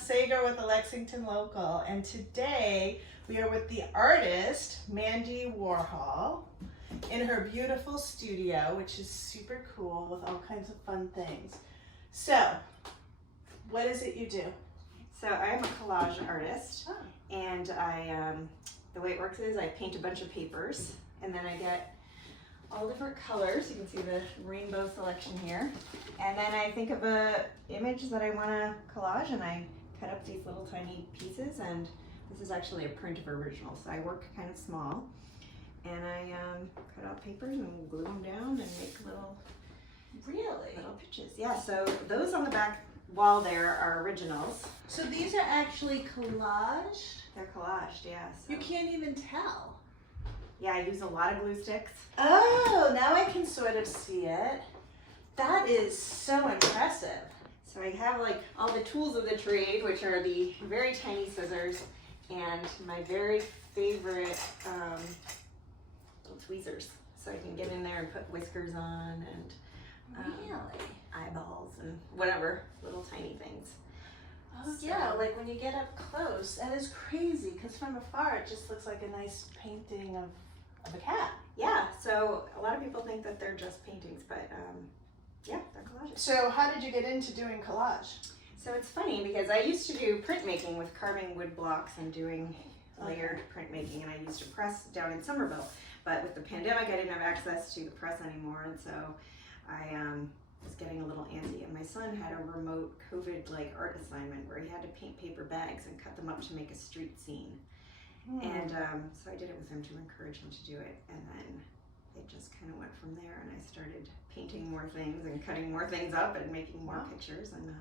Sager with the Lexington Local, and today we are with the artist Mandy Warhol in her beautiful studio, which is super cool with all kinds of fun things. So, what is it you do? So I am a collage artist, and the way it works is I paint a bunch of papers, and then I get all different colors. You can see the rainbow selection here. And then I think of a image that I want to collage, and I cut up these little tiny pieces, and this is actually a print of original, so I work kind of small. And I cut out papers and glue them down and make little pitches. Yeah, so those on the back wall there are originals. So these are actually collage? They're collaged, yeah. So. You can't even tell. Yeah, I use a lot of glue sticks. Oh, now I can sort of see it. That is so impressive. So I have like all the tools of the trade, which are the very tiny scissors and my very favorite little tweezers. So I can get in there and put whiskers on and eyeballs and whatever, little tiny things. Oh yeah, like when you get up close, that is crazy because from afar it just looks like a nice painting of a cat. Yeah, so a lot of people think that they're just paintings, but yeah, they're collages. So how did you get into doing collage? So it's funny because I used to do printmaking with carving wood blocks and doing layered printmaking, and I used to press down in Somerville. But with the pandemic, I didn't have access to the press anymore, and so I was getting a little antsy, and my son had a remote COVID-like art assignment where he had to paint paper bags and cut them up to make a street scene. And so I did it with him to encourage him to do it, and then it just kind of went from there, and I started painting more things and cutting more things up and making more pictures, and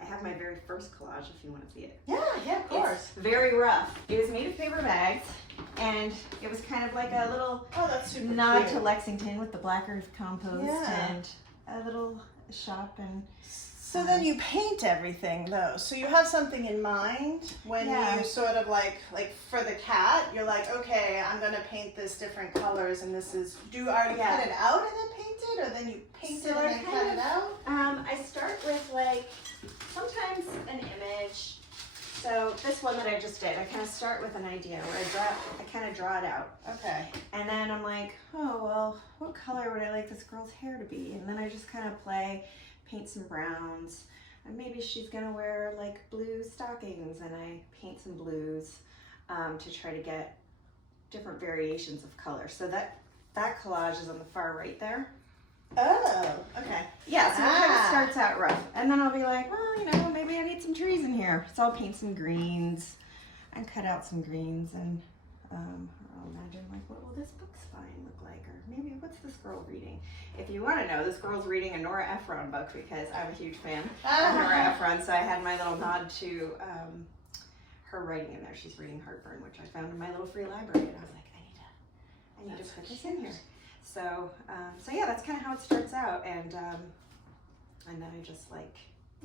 I have my very first collage if you want to see it. Yeah, of course. It's very rough. It was made of paper bags, and it was kind of like a little that's super nod cute. to Lexington with the black earth compost Yeah. and a little shop. And so then you paint everything though. So you have something in mind when you sort of like for the cat, you're like, okay, I'm gonna paint this different colors, and this is. Do you already cut it out and then paint it, or then you paint it and then cut it out? I start with like sometimes an image. So this one that I just did, I kind of start with an idea where I kind of draw it out. Okay. And then I'm like, oh, well, what color would I like this girl's hair to be? And then I just kind of paint some browns. And maybe she's gonna wear like blue stockings, and I paint some blues to try to get different variations of color. So that collage is on the far right there. Oh, okay. Yeah, so it kind of starts out rough. And then I'll be like, well, you know, maybe I need some trees in here. So I'll paint some greens and cut out some greens, and I'll imagine like, what will this book spine look like? Or maybe what's this girl reading? If you want to know, this girl's reading a Nora Ephron book because I'm a huge fan of Nora Ephron. So I had my little nod to her writing in there. She's reading Heartburn, which I found in my little free library. And I was like, I need to put this in here. So yeah, that's kind of how it starts out, and then I just like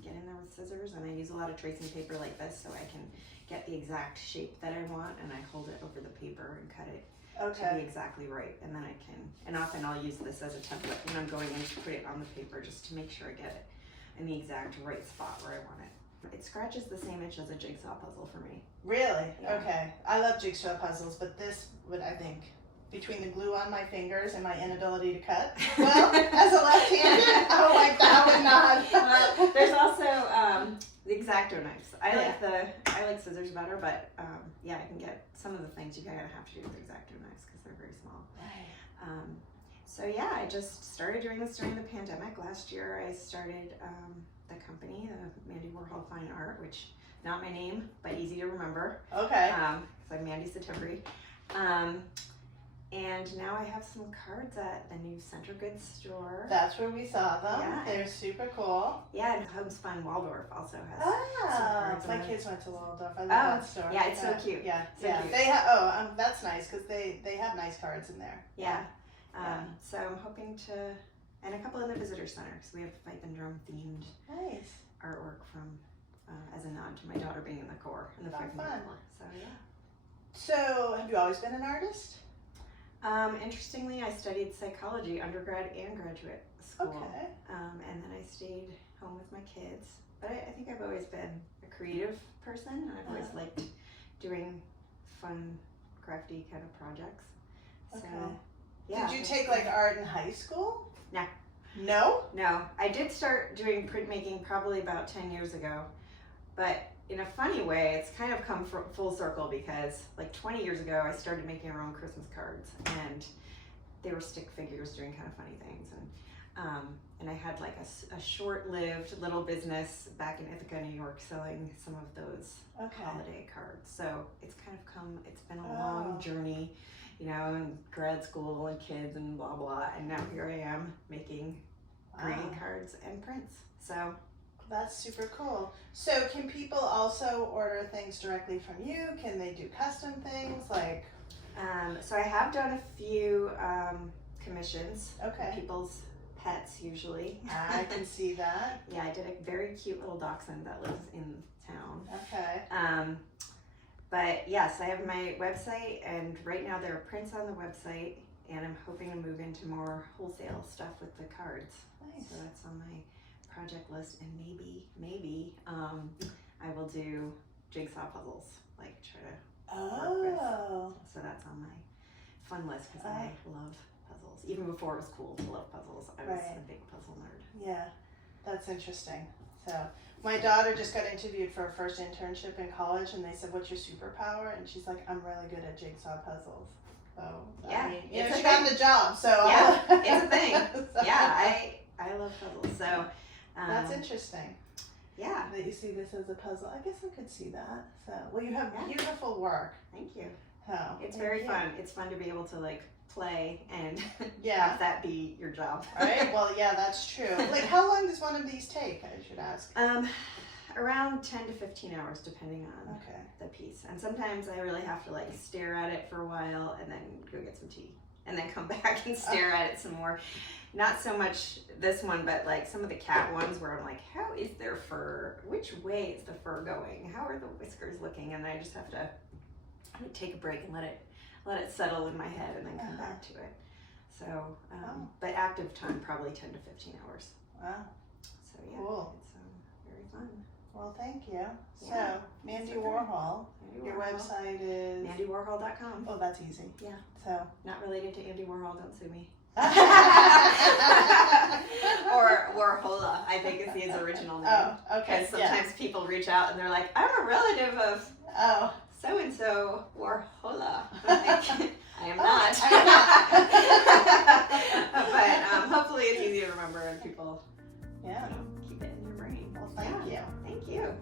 get in there with scissors, and I use a lot of tracing paper like this so I can get the exact shape that I want, and I hold it over the paper and cut it to be exactly right, and then I can, and often I'll use this as a template when I'm going in to put it on the paper just to make sure I get it in the exact right spot where I want it. It scratches the same itch as a jigsaw puzzle for me. Really? Yeah. Okay. I love jigsaw puzzles, but this would, I think, between the glue on my fingers and my inability to cut. Well, as a left-handed, oh my God, I would not. Well, there's also the X-Acto knives. I like scissors better, but yeah, I can get some of the things you kind of have to do with X-Acto knives because they're very small. Right. So yeah, I just started doing this during the pandemic. Last year, I started the company, Mandy Warhol Fine Art, which not my name, but easy to remember. Okay. So I'm Mandy Settembre. And now I have some cards at the new Center Goods store. That's where we saw them. Yeah. They're super cool. Yeah, and Homespun Waldorf also has some cards. My kids went to Waldorf. I love that store. Yeah, it's so cute. Yeah, so yeah. cute. They have. That's nice because they have nice cards in there. Yeah. So I'm hoping to, and a couple in the visitor center because we have pipe and drum themed artwork from as a nod to my daughter being in the corps in the pipe and drum corps. So yeah. So have you always been an artist? Interestingly, I studied psychology undergrad and graduate school. Okay. And then I stayed home with my kids. But I think I've always been a creative person, and I've always liked doing fun, crafty kind of projects. Okay. So, yeah. Did you take like art in high school? No. No? No. I did start doing printmaking probably about 10 years ago, but in a funny way, it's kind of come full circle because like 20 years ago, I started making our own Christmas cards, and they were stick figures doing kind of funny things. And I had like a short-lived little business back in Ithaca, New York, selling some of those holiday cards. So it's kind of it's been a long journey, you know, and grad school and kids and blah, blah. And now here I am making greeting cards and prints. So that's super cool. So can people also order things directly from you? Can they do custom things like? So I have done a few commissions. Okay. People's pets usually. I can see that. Yeah, I did a very cute little dachshund that lives in town. Okay. But yes, I have my website, and right now there are prints on the website, and I'm hoping to move into more wholesale stuff with the cards. Nice. So that's on my project list, and maybe I will do jigsaw puzzles, like try to work with. So that's on my fun list because I love puzzles. Even before it was cool to love puzzles, I was a big puzzle nerd. Yeah, that's interesting. So my daughter just got interviewed for her first internship in college, and they said, "What's your superpower?" And she's like, "I'm really good at jigsaw puzzles." So yeah, I mean, you know, she got the job. So yeah, it's a thing. So. Yeah, I love puzzles. So that's interesting. Yeah, that you see this as a puzzle. I guess I could see that. So well, you have beautiful work. Thank you. Oh, it's very fun. It's fun to be able to like play and yeah. have that be your job. Right? Well, yeah, that's true. Like, how long does one of these take, I should ask? Around 10 to 15 hours, depending on okay. the piece. And sometimes I really have to like stare at it for a while and then go get some tea and then come back and stare at it some more. Not so much this one, but like some of the cat ones where I'm like, how is their fur? Which way is the fur going? How are the whiskers looking? And I just have to take a break and let it settle in my head and then come back to it. So, but active time, probably 10 to 15 hours. Wow. So yeah, cool. It's very fun. Well, thank you. Yeah, so, Mandy Warhol, your website is? MandyWarhol.com. Oh, that's easy. Yeah. So. Not related to Andy Warhol, don't sue me. or Warhola, I think is his original name. Oh, okay. Because sometimes people reach out and they're like, I'm a relative of so-and-so Warhola. I am not. But hopefully it's easy to remember and people keep it in your brain. Well, thank you. Thank you.